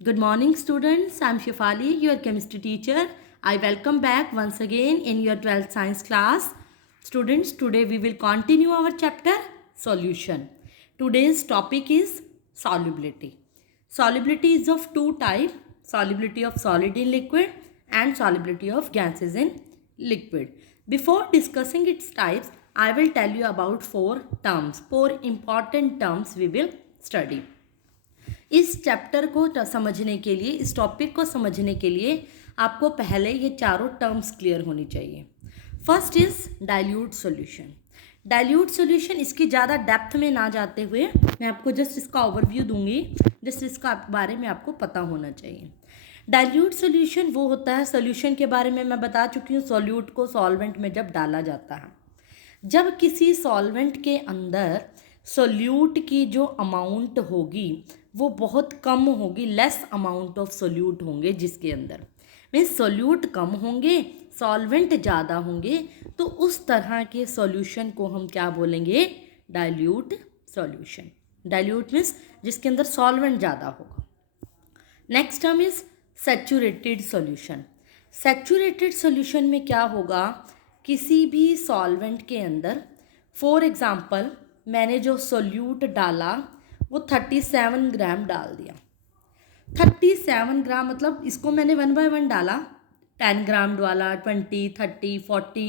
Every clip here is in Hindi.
Good morning, students. I'm Shefali, your chemistry teacher. I welcome back once again in your 12th science class. Students, today we will continue our chapter solution. Today's topic is solubility. Solubility is of two types: solubility of solid in liquid and solubility of gases in liquid. Before discussing its types, I will tell you about four important terms we will study. इस चैप्टर को समझने के लिए, इस टॉपिक को समझने के लिए आपको पहले ये चारों टर्म्स क्लियर होनी चाहिए. First is dilute solution. Dilute solution, इसकी ज़्यादा डेप्थ में ना जाते हुए मैं आपको जस्ट इसका ओवरव्यू दूंगी, जस्ट इसका बारे में आपको पता होना चाहिए. डाइल्यूट सॉल्यूशन वो होता है, सॉल्यूशन के बारे में मैं बता चुकी हूँ, सॉल्यूट को सॉल्वेंट में जब डाला जाता है, जब किसी सॉल्वेंट के अंदर सोल्यूट की जो अमाउंट होगी वो बहुत कम होगी, लेस अमाउंट ऑफ सोल्यूट होंगे जिसके अंदर मीन्स सोल्यूट कम होंगे, सॉल्वेंट ज़्यादा होंगे, तो उस तरह के सॉल्यूशन को हम क्या बोलेंगे? Dilute solution. डाइल्यूट मीन्स जिसके अंदर सॉल्वेंट ज़्यादा होगा. Next term is saturated solution. Saturated solution में क्या होगा? किसी भी सॉल्वेंट के अंदर, फॉर एग्जांपल मैंने जो सोल्यूट डाला वो 37 ग्राम डाल दिया. 37 ग्राम मतलब इसको मैंने 1 बाय 1 डाला, 10 ग्राम डाला, 20, 30, 40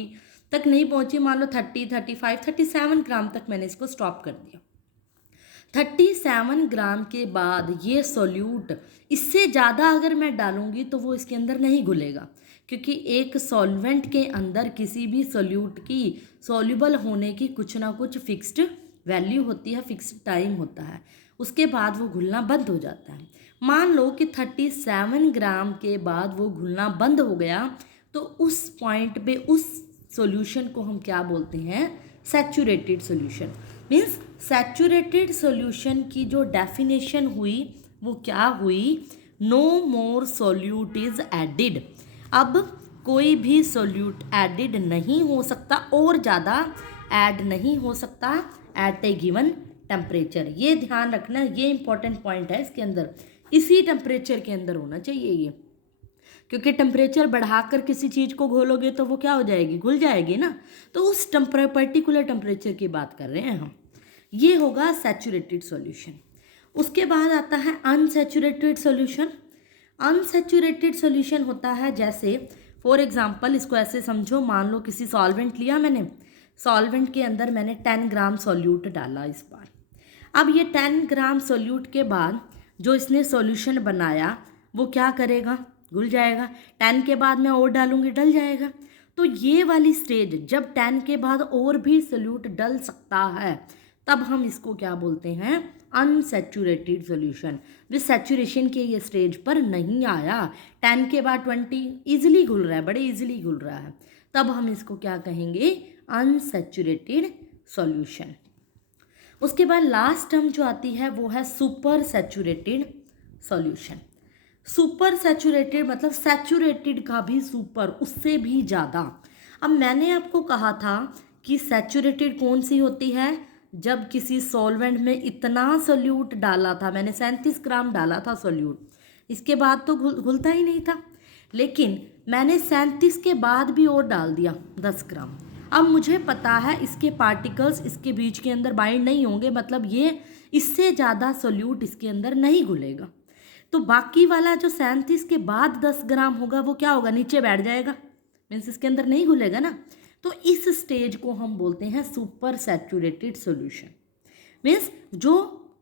तक नहीं पहुंची, मान लो 30, 35, 37 ग्राम तक मैंने इसको स्टॉप कर दिया. 37 ग्राम के बाद ये सोल्यूट, इससे ज़्यादा अगर मैं डालूंगी तो वो इसके अंदर नहीं घुलेगा, क्योंकि एक सॉल्वेंट के अंदर किसी भी सोल्यूट की सॉल्युबल होने की कुछ ना कुछ फिक्स्ड वैल्यू होती है, फिक्स्ड टाइम होता है, उसके बाद वो घुलना बंद हो जाता है. मान लो कि 37 ग्राम के बाद वो घुलना बंद हो गया, तो उस पॉइंट पे उस सॉल्यूशन को हम क्या बोलते हैं? Saturated solution. Means saturated solution की जो डेफिनेशन हुई वो क्या हुई? No more solute is added. अब कोई भी सोल्यूट एडिड नहीं हो सकता और ज़्यादा ऐड नहीं हो सकता एट ए गिवन टेम्परेचर. ये ध्यान रखना, ये इंपॉर्टेंट पॉइंट है इसके अंदर. इसी टेम्परेचर के अंदर होना चाहिए ये, क्योंकि टेम्परेचर बढ़ाकर किसी चीज़ को घोलोगे तो वो क्या हो जाएगी? घुल जाएगी ना. तो उस पर्टिकुलर टेम्परेचर की बात कर रहे हैं हम. ये होगा सैचुरेटेड सॉल्यूशन. उसके बाद आता है अनसैचुरेटेड सॉल्यूशन. अनसैचुरेटेड सॉल्यूशन होता है, जैसे फॉर एग्जांपल इसको ऐसे समझो, मान लो किसी सॉल्वेंट लिया मैंने, सॉल्वेंट के अंदर मैंने 10 ग्राम सॉल्यूट डाला इस बार. अब ये 10 ग्राम सॉल्यूट के बाद जो इसने सॉल्यूशन बनाया वो क्या करेगा? घुल जाएगा. 10 के बाद मैं और डालूंगी, डल जाएगा. तो ये वाली स्टेज, जब 10 के बाद और भी सॉल्यूट डल सकता है, तब हम इसको क्या बोलते हैं? Unsaturated solution. जिस सैचुरेशन के ये स्टेज पर नहीं आया, 10 के बाद 20 ईजिली घुल रहा है, बड़े ईजिली घुल रहा है, तब हम इसको क्या कहेंगे? Unsaturated solution. उसके बाद लास्ट टर्म जो आती है वो है super saturated solution. Super saturated मतलब सैचुरेटेड का भी सुपर, उससे भी ज़्यादा. अब मैंने आपको कहा था कि सैचुरेटेड कौन सी होती है? जब किसी सॉल्वेंट में इतना सोल्यूट डाला था, मैंने 37 ग्राम डाला था सोल्यूट, इसके बाद तो घुलता ही नहीं था, लेकिन मैंने 37 के बाद भी और डाल दिया 10 ग्राम. अब मुझे पता है इसके पार्टिकल्स इसके बीच के अंदर बाइंड नहीं होंगे, मतलब ये इससे ज़्यादा सोल्यूट इसके अंदर नहीं घुलेगा. तो बाकी वाला जो 37 के बाद 10 ग्राम होगा वो क्या होगा? नीचे बैठ जाएगा, मीन्स इसके अंदर नहीं घुलेगा ना. तो इस स्टेज को हम बोलते हैं सुपर सैचुरेटेड सॉल्यूशन. मीन्स जो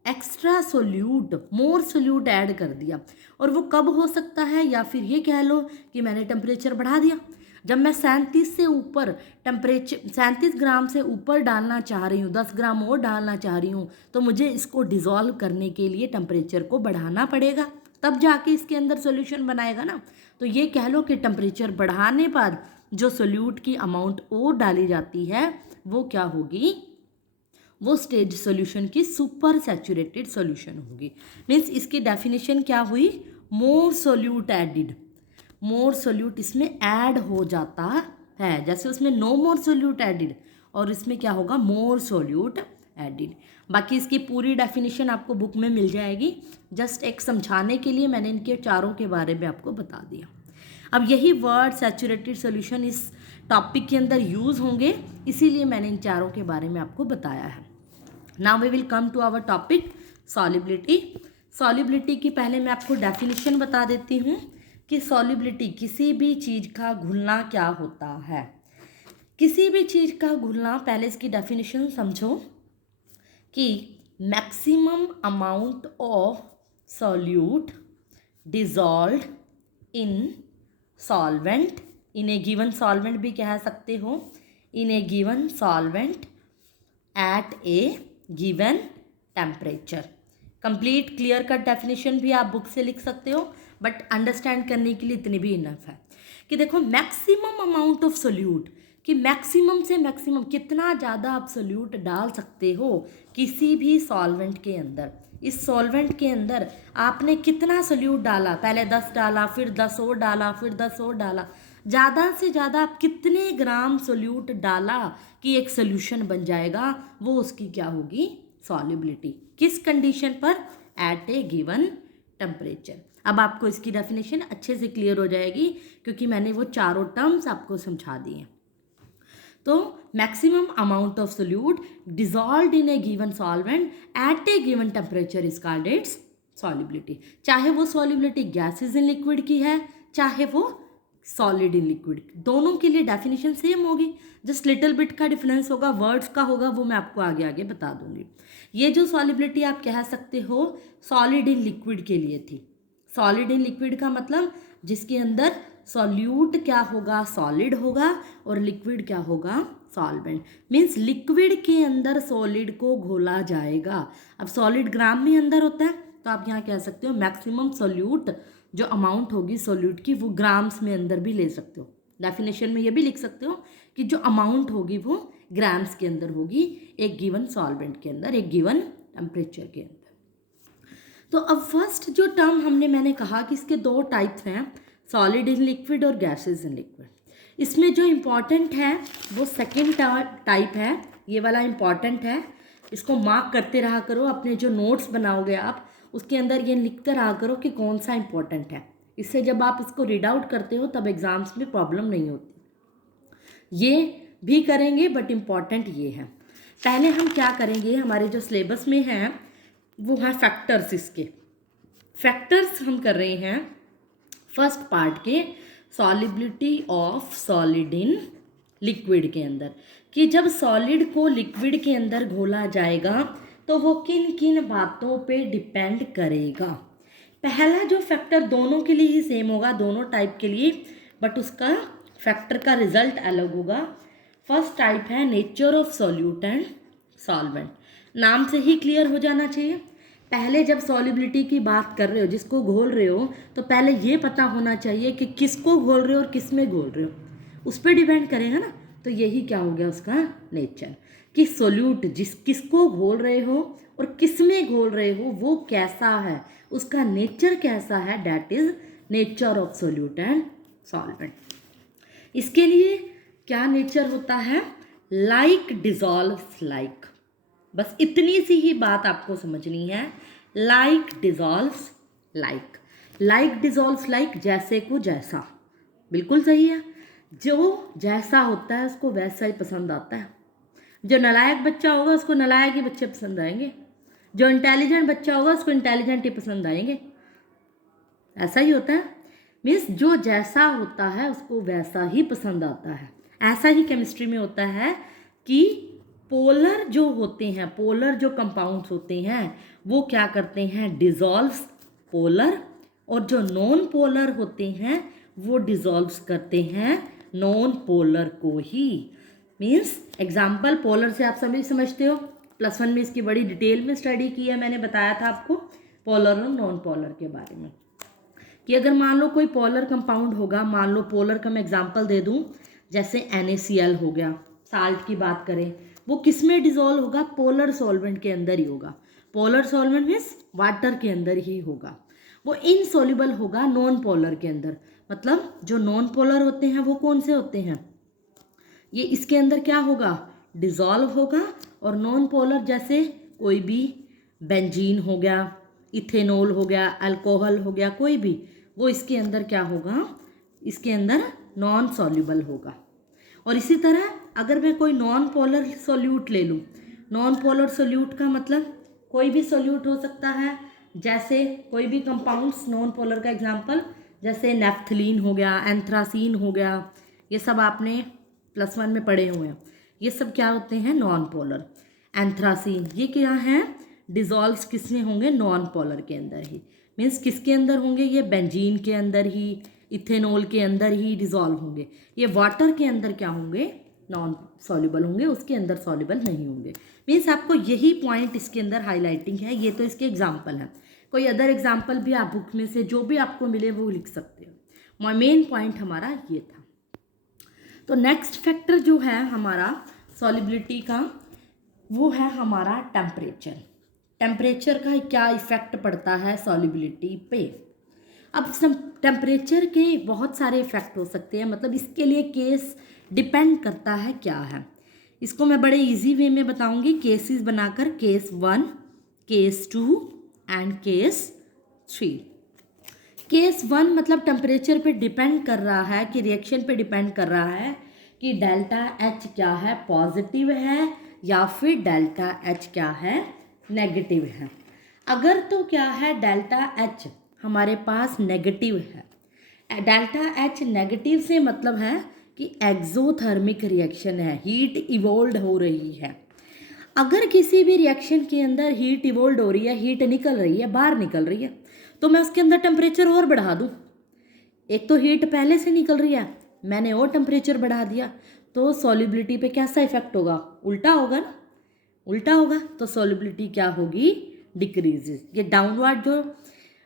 एक्स्ट्रा सोल्यूट, मोर सोल्यूट ऐड कर दिया. और वो कब हो सकता है? या फिर ये कह लो कि मैंने टेम्परेचर बढ़ा दिया. जब मैं 37 से ऊपर टेम्परेचर, 37 ग्राम से ऊपर डालना चाह रही हूँ, 10 ग्राम और डालना चाह रही हूँ, तो मुझे इसको डिज़ोल्व करने के लिए टेम्परेचर को बढ़ाना पड़ेगा, तब जाके इसके अंदर सॉल्यूशन बनाएगा ना. तो ये कह लो कि टेम्परेचर बढ़ाने पर जो सोल्यूट की अमाउंट और डाली जाती है वो क्या होगी? वो स्टेज सॉल्यूशन की सुपर सैचुरेटेड सॉल्यूशन होगी. मीन्स इसकी डेफिनेशन क्या हुई? मोर सोल्यूट एडिड. मोर सोल्यूट इसमें ऐड हो जाता है, जैसे उसमें नो मोर सोल्यूट एडिड और इसमें क्या होगा? मोर सोल्यूट एडिड. बाकी इसकी पूरी डेफिनेशन आपको बुक में मिल जाएगी। जस्ट एक समझाने के लिए मैंने इनके चारों के बारे में आपको बता दिया। अब यही वर्ड सैचुरेटेड सॉल्यूशन इस टॉपिक के अंदर यूज़ होंगे, इसीलिए मैंने इन चारों के बारे में आपको बताया है। Now we will come to our topic solubility. Solubility की पहले मैं आपको डेफिनेशन बता देती हूँ कि सॉल्युबिलिटी किसी भी चीज़ का घुलना क्या होता है। किसी भी चीज़ का घुलना, पहले इसकी डेफिनेशन समझो कि maximum amount of solute dissolved in solvent, in a given solvent भी कह सकते हो, in a given solvent at a given temperature. Complete clear cut definition भी आप बुक से लिख सकते हो, बट अंडरस्टैंड करने के लिए इतनी भी इनफ है कि देखो मैक्सिमम अमाउंट ऑफ सोल्यूट, कि मैक्सिमम से मैक्सिमम कितना ज़्यादा आप सोल्यूट डाल सकते हो किसी भी सॉल्वेंट के अंदर। इस सॉल्वेंट के अंदर आपने कितना सोल्यूट डाला, पहले 10 डाला, फिर 10 और डाला, फिर 10 और डाला, ज़्यादा से ज़्यादा आप कितने ग्राम सोल्यूट डाला कि एक सोल्यूशन बन जाएगा, वो उसकी क्या होगी, सॉल्युबिलिटी। किस कंडीशन पर, एट ए गिवन टेम्परेचर। अब आपको इसकी डेफिनेशन अच्छे से क्लियर हो जाएगी क्योंकि मैंने वो चारों टर्म्स आपको समझा दिए। तो maximum amount of solute dissolved in a given solvent at a given temperature is called its solubility. चाहे वो सॉल्युबिलिटी गैसेज इन लिक्विड की है, चाहे वो सॉलिड इन लिक्विड, दोनों के लिए डेफिनेशन सेम होगी, जस्ट लिटिल बिट का डिफरेंस होगा, वर्ड्स का होगा, वो मैं आपको आगे आगे बता दूंगी। ये जो सॉल्युबिलिटी आप कह सकते हो सॉलिड इन लिक्विड के लिए थी। सॉलिड इन लिक्विड का मतलब जिसके अंदर सॉल्यूट क्या होगा, सॉलिड होगा, और लिक्विड क्या होगा, सॉल्वेंट। मीन्स लिक्विड के अंदर सॉलिड को घोला जाएगा। अब सॉलिड ग्राम में अंदर होता है, तो आप यहाँ कह सकते हो मैक्सिमम सॉल्यूट जो अमाउंट होगी सॉल्यूट की वो ग्राम्स में अंदर भी ले सकते हो। डेफिनेशन में ये भी लिख सकते हो कि जो अमाउंट होगी वो ग्राम्स के अंदर होगी एक गिवन सॉल्वेंट के अंदर, एक गिवन टेम्परेचर के अंदर। तो अब फर्स्ट जो टर्म मैंने कहा कि इसके दो टाइप्स हैं, सॉलिड इन लिक्विड और गैसेज इन लिक्विड। इसमें जो इम्पॉर्टेंट है वो सेकेंड टाइप है, ये वाला इम्पॉर्टेंट है, इसको मार्क करते रहा करो। अपने जो नोट्स बनाओगे आप उसके अंदर ये लिख कर रहा करो कि कौन सा इम्पोर्टेंट है। इससे जब आप इसको रीड आउट करते हो तब एग्ज़ाम्स में प्रॉब्लम नहीं होती। ये भी करेंगे बट इम्पॉर्टेंट ये है। पहले हम क्या करेंगे, हमारे जो सिलेबस में हैं वो है फैक्टर्स। इसके फैक्टर्स हम कर रहे हैं फर्स्ट पार्ट के solubility of solid in liquid के अंदर, कि जब सॉलिड को लिक्विड के अंदर घोला जाएगा तो वो किन किन बातों पे डिपेंड करेगा। पहला जो फैक्टर दोनों के लिए ही सेम होगा, दोनों टाइप के लिए, बट उसका फैक्टर का रिजल्ट अलग होगा। फर्स्ट टाइप है nature of solute and solvent. नाम से ही क्लियर हो जाना चाहिए। पहले जब सॉल्युबिलिटी की बात कर रहे हो, जिसको घोल रहे हो, तो पहले ये पता होना चाहिए कि किसको घोल रहे हो और किस में घोल रहे हो, उस पर डिपेंड करेगा ना। तो यही क्या हो गया उसका नेचर, कि सोल्यूट किसको घोल रहे हो और किस में घोल रहे हो वो कैसा है, उसका नेचर कैसा है, that is nature of solute and solvent. इसके लिए क्या नेचर होता है, लाइक डिजॉल्व्स लाइक। बस इतनी सी ही बात आपको समझनी है, like dissolves like. Like dissolves like, जैसे को जैसा, बिल्कुल सही है। जो जैसा होता है उसको वैसा ही पसंद आता है। जो नालायक बच्चा होगा उसको नालायक ही बच्चे पसंद आएंगे, जो इंटेलिजेंट बच्चा होगा उसको इंटेलिजेंट ही पसंद आएंगे। ऐसा ही होता है। मीन्स जो जैसा होता है उसको वैसा ही पसंद आता है। ऐसा ही केमिस्ट्री में होता है कि पोलर जो होते हैं, पोलर जो कंपाउंड्स होते हैं वो क्या करते हैं, डिजॉल्व्स पोलर, और जो नॉन पोलर होते हैं वो डिजॉल्व्स करते हैं नॉन पोलर को ही। मीन्स एग्जाम्पल पोलर से आप सभी समझते हो, +1 में इसकी बड़ी डिटेल में स्टडी की है, मैंने बताया था आपको पोलर और नॉन पोलर के बारे में, कि अगर मान लो कोई पोलर कंपाउंड होगा, मान लो पोलर का मैं एग्जांपल दे दूं, जैसे NaCl हो गया, साल्ट की बात करें, वो किस में डिजोल्व होगा, पोलर सॉल्वेंट के अंदर ही होगा। पोलर सॉल्वेंट मीन्स वाटर के अंदर ही होगा। वो इनसॉल्युबल होगा नॉन पोलर के अंदर। मतलब जो नॉन पोलर होते हैं वो कौन से होते हैं, ये इसके अंदर क्या होगा, डिजॉल्व होगा, और नॉन पोलर जैसे कोई भी बेंजीन हो गया, इथेनॉल हो गया, अल्कोहल हो गया, कोई भी, वो इसके अंदर क्या होगा, इसके अंदर नॉन सॉल्यूबल होगा। और इसी तरह अगर मैं कोई नॉन पोलर सोल्यूट ले लूँ, नॉन पोलर सोल्यूट का मतलब कोई भी सोल्यूट हो सकता है, जैसे कोई भी कंपाउंड्स नॉन पोलर का एग्जांपल जैसे नेफ्थलीन हो गया, एंथ्रासीन हो गया, ये सब आपने +1 में पढ़े हुए हैं। ये सब क्या होते हैं, नॉन पोलर। एंथ्रासीन ये क्या है, डिजॉल्व किसमें होंगे, नॉन पोलर के अंदर ही, मीन्स किसके अंदर होंगे, ये बेंजीन के अंदर ही, इथेनॉल के अंदर ही डिजॉल्व होंगे। ये वाटर के अंदर क्या होंगे, नॉन सॉल्युबल होंगे, उसके अंदर सॉल्युबल नहीं होंगे। मीन्स आपको यही पॉइंट इसके अंदर हाईलाइटिंग है। ये तो इसके एग्जाम्पल हैं, कोई अदर एग्जाम्पल भी आप बुक में से जो भी आपको मिले वो लिख सकते हो। मेन पॉइंट हमारा ये था। तो नेक्स्ट फैक्टर जो है हमारा सॉल्युबिलिटी का, वो है हमारा टेम्परेचर। टेम्परेचर का क्या इफ़ेक्ट पड़ता है सॉल्युबिलिटी पे। अब टेम्परेचर के बहुत सारे इफ़ेक्ट हो सकते हैं, मतलब इसके लिए केस डिपेंड करता है क्या है। इसको मैं बड़े इजी वे में बताऊंगी, केसेस बनाकर, case 1, case 2 and case 3। Case 1 मतलब टेम्परेचर पे डिपेंड कर रहा है कि रिएक्शन पे डिपेंड कर रहा है कि डेल्टा एच क्या है, पॉजिटिव है या फिर डेल्टा एच क्या है, नेगेटिव है। अगर तो क्या है, डेल्टा एच हमारे पास नेगेटिव है, डेल्टा एच नेगेटिव से मतलब है कि एक्सोथर्मिक रिएक्शन है, हीट इवोल्व हो रही है। अगर किसी भी रिएक्शन के अंदर हीट इवोल्व हो रही है, हीट निकल रही है, बाहर निकल रही है, तो मैं उसके अंदर टेम्परेचर और बढ़ा दूँ। एक तो हीट पहले से निकल रही है, मैंने और टेम्परेचर बढ़ा दिया, तो सॉल्युबिलिटी पे कैसा इफेक्ट होगा, उल्टा होगा ना, उल्टा होगा। तो सॉल्युबिलिटी क्या होगी, डिक्रीजेस। ये डाउनवर्ड जो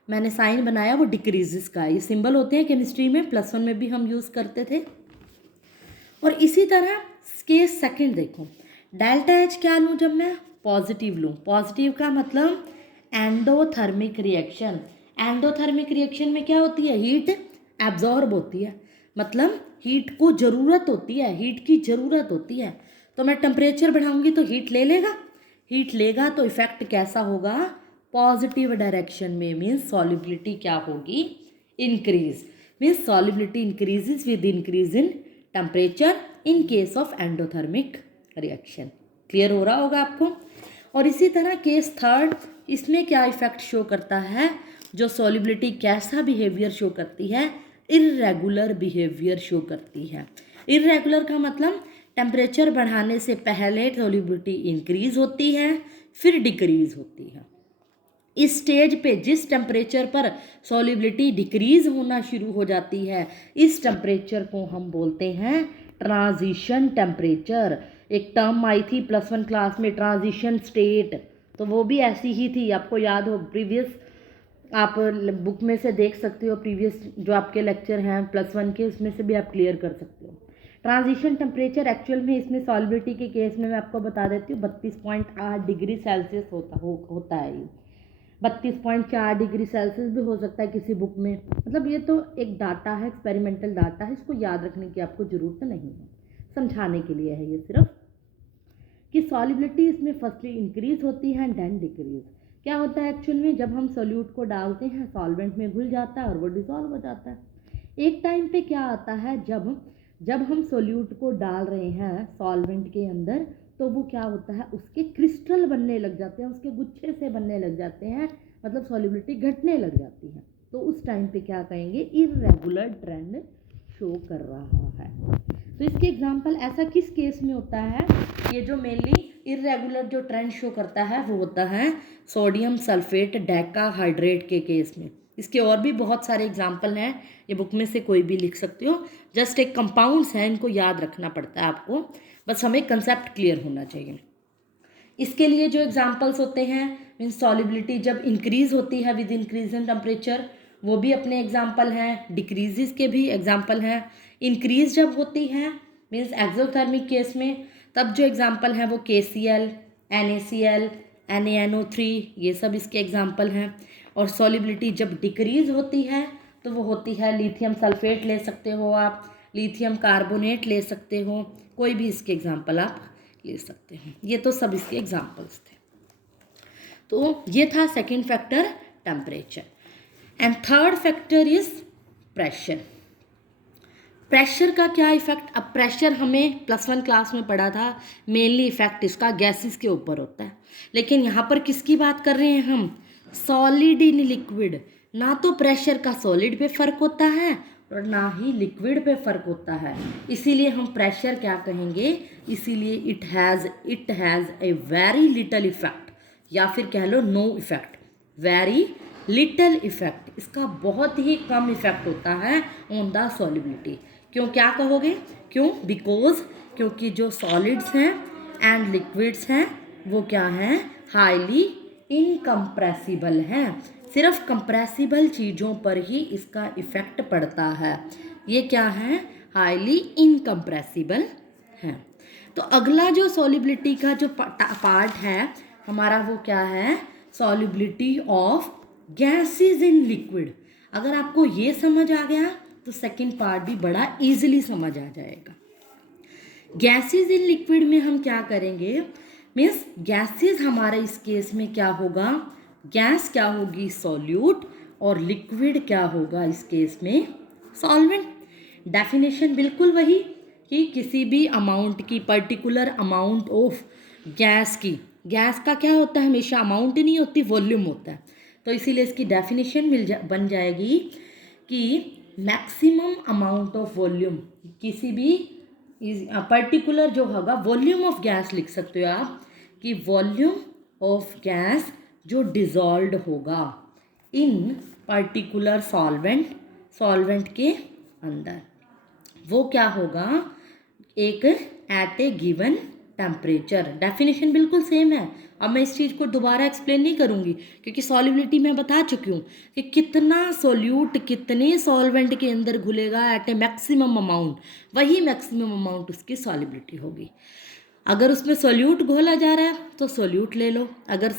मैंने साइन बनाया वो डिक्रीजेस का, ये सिंबल होते हैं केमिस्ट्री में, +1 में भी हम यूज़ करते थे। और इसी तरह केस सेकंड देखो, डेल्टा एच क्या लूँ जब मैं, पॉजिटिव लूँ। पॉजिटिव का मतलब एंडोथर्मिक रिएक्शन। एंडोथर्मिक रिएक्शन में क्या होती है, हीट एब्जॉर्ब होती है, मतलब हीट को ज़रूरत होती है, हीट की ज़रूरत होती है। तो मैं टेम्परेचर बढ़ाऊंगी तो हीट ले लेगा, हीट लेगा तो इफेक्ट कैसा होगा, पॉजिटिव डायरेक्शन में, मीन्स सॉल्युबिलिटी क्या होगी, increase. Means solubility increases with increase in temperature in case of endothermic reaction. Clear हो रहा होगा आपको। और इसी तरह केस थर्ड, इसमें क्या इफेक्ट शो करता है, जो सॉल्युबिलिटी कैसा बिहेवियर शो करती है, इर्रेगुलर बिहेवियर शो करती है। इर्रेगुलर का मतलब टेम्परेचर बढ़ाने से पहले सॉल्युबिलिटी इंक्रीज होती है, फिर डिक्रीज होती है। इस स्टेज पे जिस टेम्परेचर पर सॉल्युबिलिटी डिक्रीज होना शुरू हो जाती है, इस टेम्परेचर को हम बोलते हैं ट्रांजिशन टेम्परेचर। एक टर्म आई थी +1 क्लास में, ट्रांजिशन स्टेट, तो वो भी ऐसी ही थी, आपको याद हो, प्रीवियस आप बुक में से देख सकते हो, प्रीवियस जो आपके लेक्चर हैं +1 के, उसमें से भी आप क्लियर कर सकते हो। ट्रांजिशन टेम्परेचर एक्चुअल में इसमें सॉल्युबिलिटी के केस में मैं आपको बता देती हूँ 32.8 डिग्री सेल्सियस होता है। ये 32.4 डिग्री सेल्सियस भी हो सकता है किसी बुक में, मतलब ये तो एक डाटा है, एक्सपेरिमेंटल डाटा है, इसको याद रखने की आपको ज़रूरत नहीं है, समझाने के लिए है ये सिर्फ, कि सॉल्युबिलिटी इसमें फर्स्टली इंक्रीज होती है एंड देन डिक्रीज। क्या होता है एक्चुअल में, जब हम सोल्यूट को डालते हैं सॉल्वेंट में घुल जाता है और वो डिसॉल्व हो जाता है। एक टाइम पे क्या आता है, जब हम सोल्यूट को डाल रहे हैं सॉल्वेंट के अंदर, तो वो क्या होता है, उसके क्रिस्टल बनने लग जाते हैं, उसके गुच्छे से बनने लग जाते हैं, मतलब सॉल्युबिलिटी घटने लग जाती है। तो उस टाइम पे क्या कहेंगे, इर्रेगुलर ट्रेंड शो कर रहा है। तो इसके एग्जांपल ऐसा किस केस में होता है, ये जो मेनली इर्रेगुलर जो ट्रेंड शो करता है वो होता है सोडियम सल्फेट डेकाहाइड्रेट के केस में। इसके और भी बहुत सारे एग्जाम्पल हैं, ये बुक में से कोई भी लिख सकते हो, जस्ट एक कंपाउंड्स हैं, इनको याद रखना पड़ता है आपको, बस हमें कंसेप्ट क्लियर होना चाहिए। इसके लिए जो एग्जाम्पल्स होते हैं, मीन्स सॉल्युबिलिटी जब इंक्रीज होती है विद इंक्रीज इन टेम्परेचर, वो भी अपने एग्जाम्पल हैं, डिक्रीजेस के भी एग्जाम्पल हैं। इंक्रीज जब होती है मीन्स एक्सोथर्मिक केस में, तब जो एग्जाम्पल हैं वो KCl, NaCl, NaNO3, ये सब इसके एग्जाम्पल हैं। और सॉल्युबिलिटी जब डिक्रीज होती है तो वो होती है लिथियम सल्फेट ले सकते हो आप, लिथियम कार्बोनेट ले सकते हो, कोई भी इसके एग्जाम्पल आप ले सकते हो। ये तो सब इसके एग्जाम्पल्स थे। तो ये था second factor temperature. And third factor is pressure. Pressure का क्या इफेक्ट, अब प्रेशर हमें +1 क्लास में पढ़ा था, मेनली इफेक्ट इसका गैसेस के ऊपर होता है, लेकिन यहाँ पर किसकी बात कर रहे हैं हम, सॉलिड इन लिक्विड। ना तो प्रेशर का सॉलिड पे फर्क होता है और ना ही लिक्विड पे फर्क होता है, इसीलिए हम प्रेशर क्या कहेंगे, इसीलिए it has a very little effect, या फिर कह लो no effect, very little effect, इसका बहुत ही कम इफेक्ट होता है ऑन द सॉल्युबिलिटी। क्यों, क्या कहोगे, क्यों, बिकॉज क्योंकि जो सॉलिड्स हैं एंड लिक्विड्स हैं वो क्या हैं, हाईली इनकम्प्रेसिबल हैं, सिर्फ कंप्रेसिबल चीज़ों पर ही इसका इफेक्ट पड़ता है, ये क्या है, हाईली इनकम्प्रेसिबल है। तो अगला जो सॉल्युबिलिटी का जो पार्ट है हमारा वो क्या है, solubility of gases in liquid. अगर आपको ये समझ आ गया तो सेकंड पार्ट भी बड़ा इजीली समझ आ जाएगा। गैसेस इन लिक्विड में हम क्या करेंगे, मीन्स गैसेस हमारे इस केस में क्या होगा, गैस क्या होगी, सॉल्यूट, और लिक्विड क्या होगा इस केस में, सॉल्वेंट। डेफिनेशन बिल्कुल वही कि किसी भी अमाउंट की, पर्टिकुलर अमाउंट ऑफ गैस की, गैस का क्या होता है, हमेशा अमाउंट नहीं होती, वॉल्यूम होता है, तो इसीलिए इसकी डेफिनेशन बन जाएगी कि मैक्सिमम अमाउंट ऑफ वॉल्यूम, किसी भी पर्टिकुलर जो होगा, वॉल्यूम ऑफ गैस लिख सकते हो आप, कि वॉल्यूम ऑफ गैस जो डिजॉल्व्ड होगा इन पर्टिकुलर सॉल्वेंट के अंदर, वो क्या होगा, एक eight a given temperature. Definition बिल्कुल सेम है। अब मैं इस चीज़ को दोबारा एक्सप्लेन नहीं करूँगी क्योंकि सॉल्युबिलिटी मैं बता चुकी हूँ कि कितना सोल्यूट कितने सॉल्वेंट के अंदर घुलेगा एट ए मैक्सिमम अमाउंट, वही मैक्सिमम अमाउंट उसकी सॉल्युबिलिटी होगी। अगर उसमें सोल्यूट घोला जा रहा है तो सोल्यूट ले लो, अगर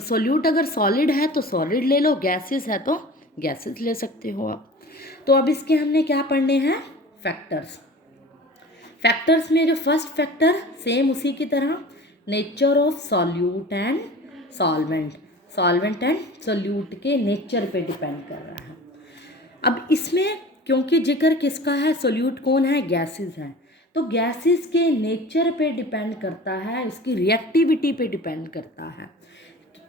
सोल्यूट अगर सॉलिड है तो सॉलिड ले लो, गैसेस है तो गैसेस ले सकते हो आप। तो अब इसके हमने क्या पढ़ने हैं, फैक्टर्स। फैक्टर्स में जो फर्स्ट फैक्टर सेम उसी की तरह, nature of solute and solvent and solute के नेचर पे डिपेंड कर रहा है। अब इसमें क्योंकि जिक्र किसका है, सोल्यूट कौन है, गैसेस है, तो गैसेस के नेचर पे डिपेंड करता है, उसकी रिएक्टिविटी पे डिपेंड करता है।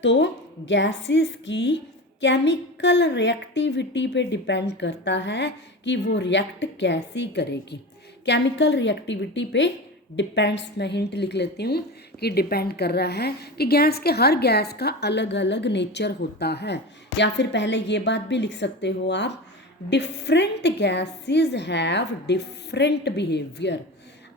तो गैसेस की केमिकल रिएक्टिविटी पे डिपेंड करता है कि वो रिएक्ट कैसी करेगी। केमिकल रिएक्टिविटी पे डिपेंड्स, मैं हिंट लिख लेती हूँ कि डिपेंड कर रहा है कि हर गैस का अलग अलग नेचर होता है, या फिर पहले ये बात भी लिख सकते हो आप, different gases have different behaviour.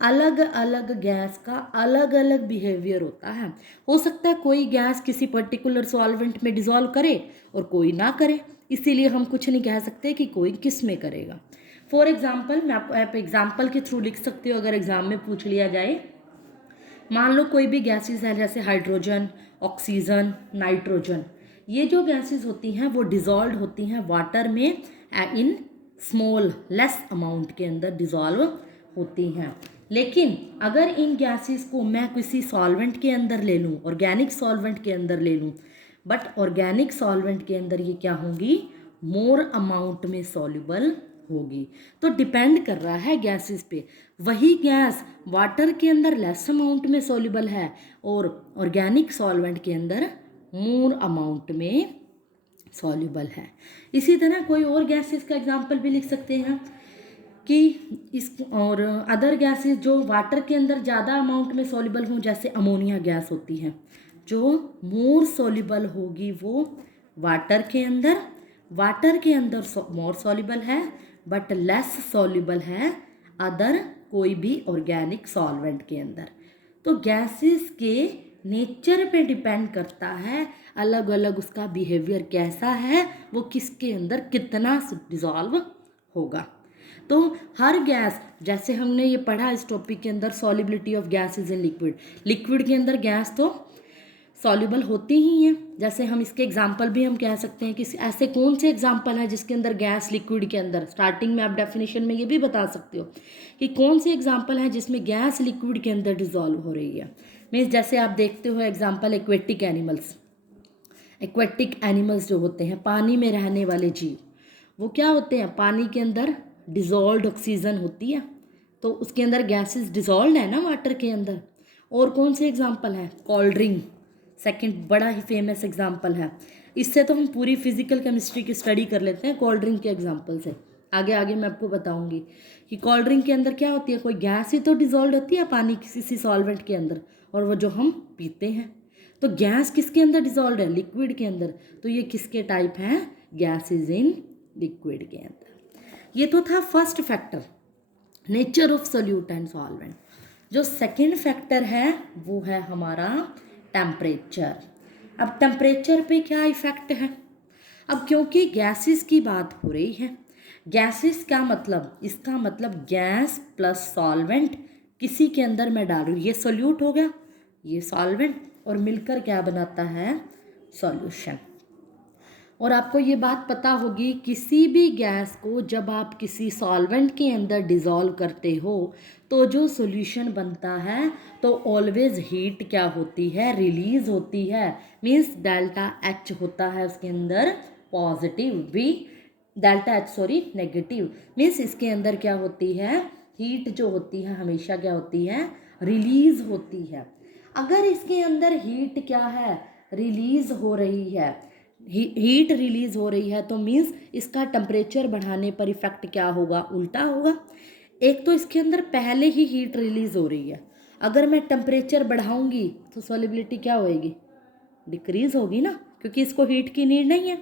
अलग अलग गैस का अलग अलग बिहेवियर होता है। हो सकता है कोई गैस किसी पर्टिकुलर सॉल्वेंट में डिसॉल्व करे और कोई ना करे, इसीलिए हम कुछ नहीं कह सकते कि कोई किस में करेगा। फॉर एग्जाम्पल, मैं आप एग्जाम्पल के थ्रू लिख सकती हो, अगर एग्जाम में पूछ लिया जाए, मान लो कोई भी गैसेस है जैसे हाइड्रोजन, ऑक्सीजन, नाइट्रोजन, ये जो गैसेस होती हैं वो डिसॉल्व होती हैं वाटर में इन स्मॉल लेस अमाउंट के अंदर डिसॉल्व होती हैं। लेकिन अगर इन गैसेस को मैं किसी सॉल्वेंट के अंदर ले लूँ, ऑर्गेनिक सॉल्वेंट के अंदर ले लूँ, बट ऑर्गेनिक सॉल्वेंट के अंदर ये क्या होंगी, मोर अमाउंट में सॉल्युबल होगी। तो डिपेंड कर रहा है गैसेस पे। वही गैस वाटर के अंदर लेस अमाउंट में सॉल्युबल है और ऑर्गेनिक सॉल्वेंट के अंदर मोर अमाउंट में सॉल्युबल है। इसी तरह कोई और गैसेस का एग्जांपल भी लिख सकते हैं कि इस और अदर गैसेस जो वाटर के अंदर ज़्यादा अमाउंट में सॉल्युबल हों, जैसे अमोनिया गैस होती है जो मोर सॉल्युबल होगी वो वाटर के अंदर मोर सॉल्युबल है बट लेस सॉल्युबल है अदर कोई भी ऑर्गेनिक सॉल्वेंट के अंदर। तो गैसेस के नेचर पे डिपेंड करता है, अलग अलग उसका बिहेवियर कैसा है, वो किसके अंदर कितना डिसॉल्व होगा। तो हर गैस, जैसे हमने ये पढ़ा इस टॉपिक के अंदर, solubility of gases in liquid के अंदर गैस तो सॉल्युबल होती ही हैं। जैसे हम इसके एग्जाम्पल भी हम कह सकते हैं कि ऐसे कौन से एग्जाम्पल हैं जिसके अंदर गैस लिक्विड के अंदर, स्टार्टिंग में आप डेफिनेशन में ये भी बता सकते हो कि कौन से एग्जाम्पल हैं जिसमें गैस लिक्विड के अंदर डिसॉल्व हो रही है। मीन्स जैसे आप देखते हो example aquatic animals, aquatic animals जो होते हैं, पानी में रहने वाले जीव, वो क्या होते हैं, पानी के अंदर डिज़ोल्व्ड ऑक्सीजन होती है, तो उसके अंदर गैसेस डिज़ोल्व है ना वाटर के अंदर। और कौन से एग्जांपल है, कोल्ड ड्रिंक, सेकंड बड़ा ही फेमस एग्जांपल है। इससे तो हम पूरी फिजिकल केमिस्ट्री की स्टडी कर लेते हैं कोल्ड ड्रिंक के एग्जांपल से। आगे आगे मैं आपको बताऊंगी कि कोल्ड ड्रिंक के अंदर क्या होती है, कोई गैस ही तो डिज़ोल्व होती है पानी किसी सॉल्वेंट के अंदर, और वो जो हम पीते हैं। तो गैस किसके अंदर डिज़ोल्व है, लिक्विड के अंदर। तो ये किसके टाइप हैं, गैस इज इन लिक्विड के अंदर। ये तो था first factor, nature of solute and solvent. जो सेकेंड फैक्टर है वो है हमारा टेम्परेचर। अब टेम्परेचर पे क्या इफेक्ट है, अब क्योंकि गैसेस की बात हो रही है, गैसेस का मतलब, इसका मतलब गैस प्लस सॉल्वेंट किसी के अंदर मैं डाल रही हूँ, ये सोल्यूट हो गया, ये सॉल्वेंट, और मिलकर क्या बनाता है, सॉल्यूशन। और आपको ये बात पता होगी, किसी भी गैस को जब आप किसी सॉल्वेंट के अंदर डिज़ोल्व करते हो तो जो सॉल्यूशन बनता है तो ऑलवेज हीट क्या होती है, रिलीज होती है। मीन्स डेल्टा एच होता है उसके अंदर positive, we delta H sorry negative. Means इसके अंदर क्या होती है, हीट जो होती है हमेशा क्या होती है, रिलीज होती है। अगर इसके अंदर हीट क्या है, रिलीज हो रही है, हीट रिलीज हो रही है, तो मीन्स इसका टेम्परेचर बढ़ाने पर इफेक्ट क्या होगा, उल्टा होगा। एक तो इसके अंदर पहले ही हीट रिलीज हो रही है, अगर मैं टेम्परेचर बढ़ाऊंगी तो सॉलिबिलिटी क्या होएगी, डिक्रीज होगी ना, क्योंकि इसको हीट की नीड नहीं है।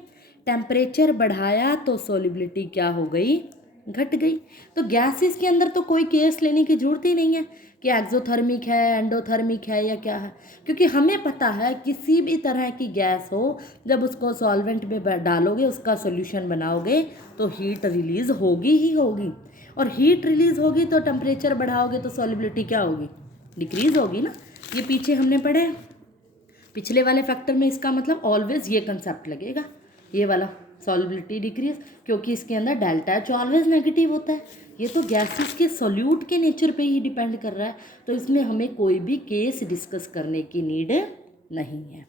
टेम्परेचर बढ़ाया तो सॉलिबिलिटी क्या हो गई, घट गई। तो गैसेस के अंदर तो कोई केस लेने की जरूरत ही नहीं है कि एक्सोथर्मिक है, एंडोथर्मिक है या क्या है, क्योंकि हमें पता है किसी भी तरह की गैस हो, जब उसको सॉल्वेंट में डालोगे, उसका सोल्यूशन बनाओगे, तो हीट रिलीज होगी ही होगी। और हीट रिलीज होगी तो टेम्परेचर बढ़ाओगे तो सॉलिबिलिटी क्या होगी, डिक्रीज होगी ना। ये पीछे हमने पढ़े हैं पिछले वाले फैक्टर में, इसका मतलब ऑलवेज ये कंसेप्ट लगेगा, ये वाला सॉल्युबिलिटी डिक्रीज, क्योंकि इसके अंदर डेल्टा एच ऑलवेज नेगेटिव होता है। ये तो गैसेस के सॉल्यूट के नेचर पे ही डिपेंड कर रहा है, तो इसमें हमें कोई भी केस डिस्कस करने की नीड नहीं है।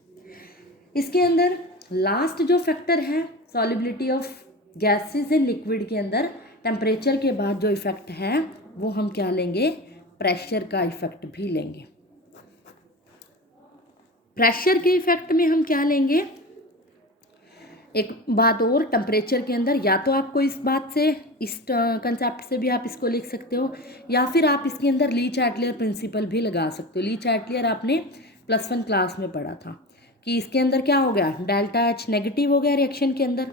इसके अंदर लास्ट जो फैक्टर है solubility of gases in liquid के अंदर, टेम्परेचर के बाद जो इफेक्ट है वो हम क्या लेंगे, प्रेशर का इफेक्ट भी लेंगे। प्रेशर के इफेक्ट में हम क्या लेंगे, एक बात और, टेम्परेचर के अंदर या तो आपको इस बात से, इस कंसेप्ट से भी आप इसको लिख सकते हो, या फिर आप इसके अंदर ली चैटलियर प्रिंसिपल भी लगा सकते हो। ली चैटलियर आपने +1 क्लास में पढ़ा था कि इसके अंदर क्या हो गया, डेल्टा एच नेगेटिव हो गया रिएक्शन के अंदर,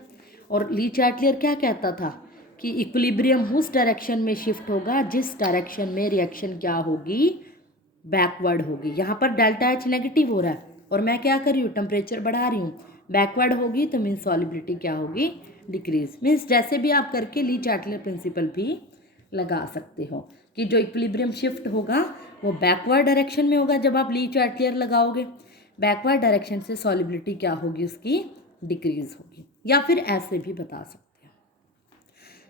और ली चैटलियर क्या कहता था कि इक्विलिब्रियम उस डायरेक्शन में शिफ्ट होगा जिस डायरेक्शन में रिएक्शन क्या होगी, बैकवर्ड होगी। यहाँ पर डेल्टा एच नेगेटिव हो रहा है और मैं क्या कर रही हूँ, टेम्परेचर बढ़ा रही हूँ, बैकवर्ड होगी तो मीन्स सॉलिबिलिटी क्या होगी, डिक्रीज। मीन्स जैसे भी आप करके ली चैटलियर प्रिंसिपल भी लगा सकते हो कि जो इक्विलिब्रियम शिफ्ट होगा वो बैकवर्ड डायरेक्शन में होगा। जब आप ली चैटलियर लगाओगे, बैकवर्ड डायरेक्शन से सॉलिबिलिटी क्या होगी, उसकी डिक्रीज होगी, या फिर ऐसे भी बता सकते हैं।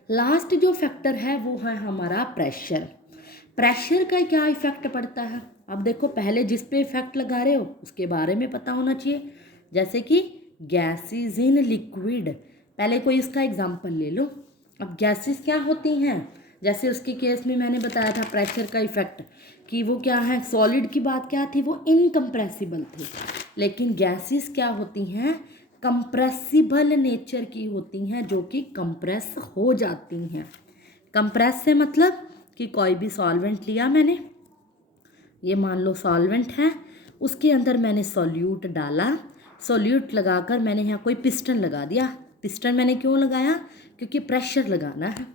लास्ट जो फैक्टर है वो है हमारा प्रेशर। प्रेशर का क्या इफेक्ट पड़ता है, अब देखो पहले जिस पे इफेक्ट लगा रहे हो उसके बारे में पता होना चाहिए। जैसे कि गैसेस इन लिक्विड, पहले कोई इसका एग्जांपल ले लो। अब गैसेस क्या होती हैं, जैसे उसके केस में मैंने बताया था प्रेशर का इफेक्ट कि वो क्या है, सॉलिड की बात क्या थी, वो इनकम्प्रेसिबल थी, लेकिन गैसेस क्या होती हैं, कंप्रेसिबल नेचर की होती हैं, जो कि कंप्रेस हो जाती हैं। कंप्रेस से मतलब कि कोई भी सॉल्वेंट लिया मैंने, ये मान लो सॉल्वेंट है, उसके अंदर मैंने सॉल्यूट डाला, सॉल्यूट लगाकर मैंने यहाँ कोई पिस्टन लगा दिया। पिस्टन मैंने क्यों लगाया, क्योंकि प्रेशर लगाना है।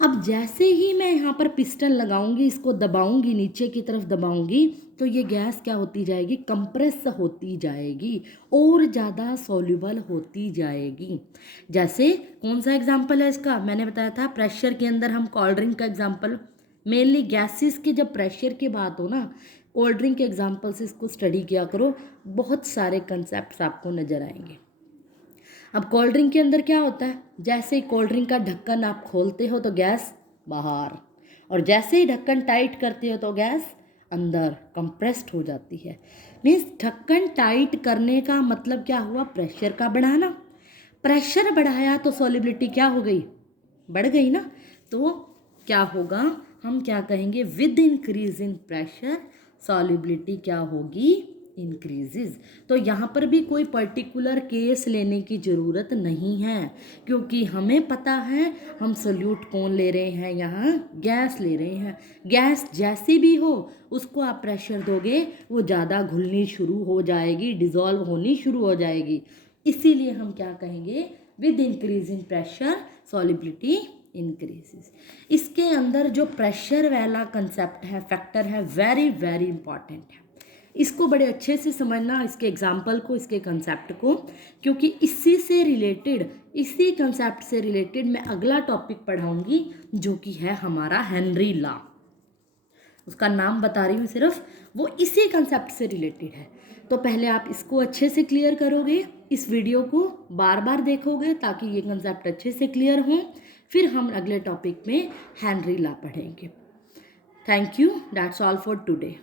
अब जैसे ही मैं यहाँ पर पिस्टन लगाऊंगी, इसको दबाऊंगी, नीचे की तरफ दबाऊंगी, तो ये गैस क्या होती जाएगी, कंप्रेस होती जाएगी और ज़्यादा सॉल्युबल होती जाएगी। जैसे कौन सा एग्जाम्पल है इसका, मैंने बताया था प्रेशर के अंदर हम कोल्ड ड्रिंक का एग्जाम्पल, मेनली गैसेस के जब प्रेशर की बात हो ना, कोल्ड ड्रिंक के एग्जाम्पल से इसको स्टडी किया करो, बहुत सारे कंसेप्ट आपको नज़र आएंगे। अब कोल्ड ड्रिंक के अंदर क्या होता है, जैसे ही कोल्ड ड्रिंक का ढक्कन आप खोलते हो तो गैस बाहर, और जैसे ही ढक्कन टाइट करते हो तो गैस अंदर कंप्रेस्ड हो जाती है। मीन्स ढक्कन टाइट करने का मतलब क्या हुआ, प्रेशर का बढ़ाना। प्रेशर बढ़ाया तो सॉल्युबिलिटी क्या हो गई, बढ़ गई ना। तो क्या होगा, हम क्या कहेंगे, with increase in pressure solubility क्या होगी, इंक्रीजेज। तो यहाँ पर भी कोई पर्टिकुलर केस लेने की ज़रूरत नहीं है, क्योंकि हमें पता है हम सोल्यूट कौन ले रहे हैं, यहाँ गैस ले रहे हैं। गैस जैसी भी हो उसको आप प्रेशर दोगे वो ज़्यादा घुलनी शुरू हो जाएगी, डिज़ोल्व होनी शुरू हो जाएगी। इसीलिए हम क्या कहेंगे, with increase in pressure solubility increases. इसके अंदर जो प्रेशर वाला कंसेप्ट है, फैक्टर है, वेरी वेरी इंपॉर्टेंट है। इसको बड़े अच्छे से समझना, इसके एग्जाम्पल को, इसके कंसेप्ट को, क्योंकि इसी से रिलेटेड, इसी कंसेप्ट से रिलेटेड मैं अगला टॉपिक पढ़ाऊंगी जो कि है हमारा हेनरी लॉ। उसका नाम बता रही हूँ सिर्फ, वो इसी कंसेप्ट से रिलेटेड है। तो पहले आप इसको अच्छे से क्लियर करोगे, इस वीडियो को बार बार देखोगे ताकि ये कंसेप्ट अच्छे से क्लियर हों, फिर हम अगले टॉपिक में हेनरी लॉ पढ़ेंगे। Thank you, that's all for today.